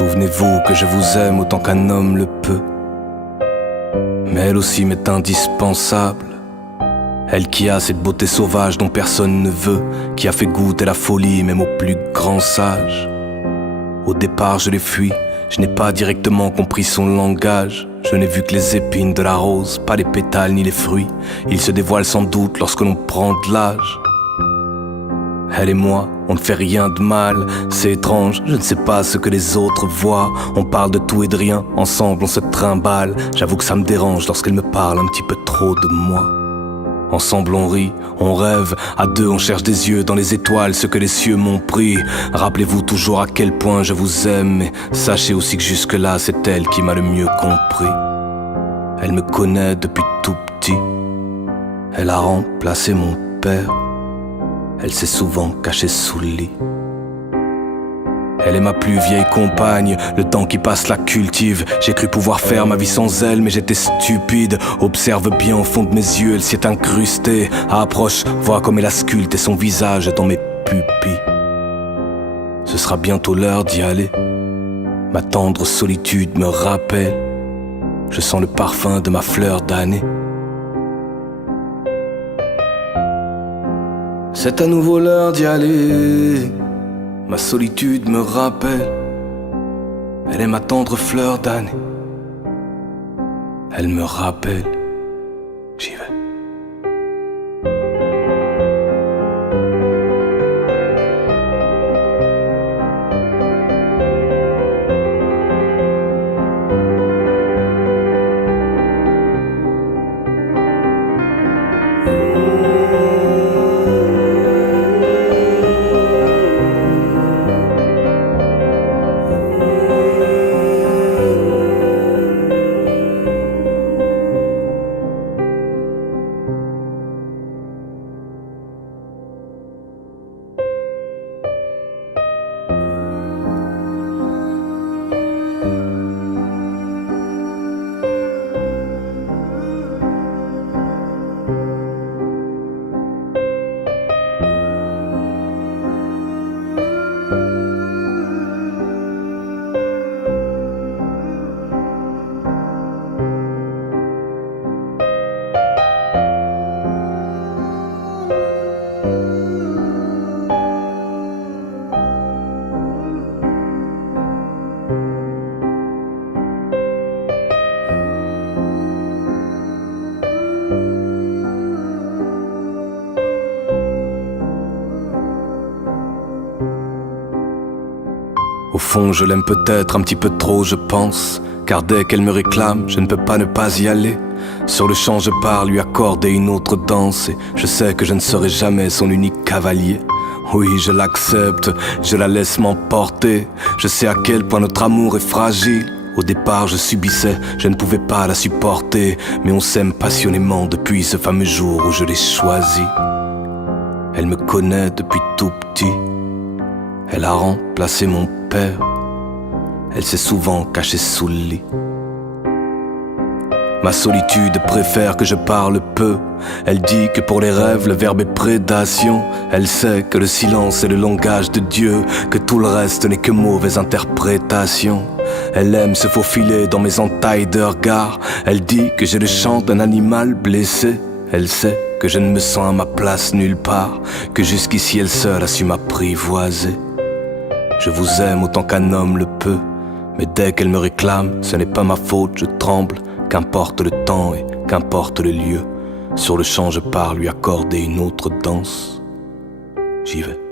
Souvenez-vous que je vous aime autant qu'un homme le peut. Mais elle aussi m'est indispensable. Elle qui a cette beauté sauvage dont personne ne veut, qui a fait goûter la folie même aux plus grands sages. Au départ je l'ai fui, je n'ai pas directement compris son langage. Je n'ai vu que les épines de la rose, pas les pétales ni les fruits. Il se dévoile sans doute lorsque l'on prend de l'âge. Elle et moi, on ne fait rien de mal. C'est étrange, je ne sais pas ce que les autres voient. On parle de tout et de rien, ensemble on se trimballe. J'avoue que ça me dérange lorsqu'elle me parle un petit peu trop de moi. Ensemble on rit, on rêve, à deux on cherche des yeux dans les étoiles, ce que les cieux m'ont pris. Rappelez-vous toujours à quel point je vous aime, mais sachez aussi que jusque-là c'est elle qui m'a le mieux compris. Elle me connaît depuis tout petit, elle a remplacé mon père, elle s'est souvent cachée sous le lit. Elle est ma plus vieille compagne, le temps qui passe la cultive. J'ai cru pouvoir faire ma vie sans elle, mais j'étais stupide. Observe bien au fond de mes yeux, elle s'y est incrustée. Approche, vois comme elle a sculpté son visage dans mes pupilles. Ce sera bientôt l'heure d'y aller. Ma tendre solitude me rappelle. Je sens le parfum de ma fleur d'année. C'est à nouveau l'heure d'y aller. Ma solitude me rappelle, elle est ma tendre fleur d'année. Elle me rappelle, j'y vais. Au fond, je l'aime peut-être un petit peu trop, je pense. Car dès qu'elle me réclame, je ne peux pas ne pas y aller. Sur le champ, je pars lui accorder une autre danse. Et je sais que je ne serai jamais son unique cavalier. Oui, je l'accepte, je la laisse m'emporter. Je sais à quel point notre amour est fragile. Au départ, je subissais, je ne pouvais pas la supporter. Mais on s'aime passionnément depuis ce fameux jour où je l'ai choisie. Elle me connaît depuis tout petit. Elle a remplacé mon père. Elle s'est souvent cachée sous le lit. Ma solitude préfère que je parle peu. Elle dit que pour les rêves le verbe est prédation. Elle sait que le silence est le langage de Dieu, que tout le reste n'est que mauvaise interprétation. Elle aime se faufiler dans mes entailles de regard. Elle dit que j'ai le chant d'un animal blessé. Elle sait que je ne me sens à ma place nulle part, que jusqu'ici elle seule a su m'apprivoiser. Je vous aime autant qu'un homme le peut, mais dès qu'elle me réclame, ce n'est pas ma faute, je tremble. Qu'importe le temps et qu'importe le lieu, sur le champ je pars lui accorder une autre danse. J'y vais.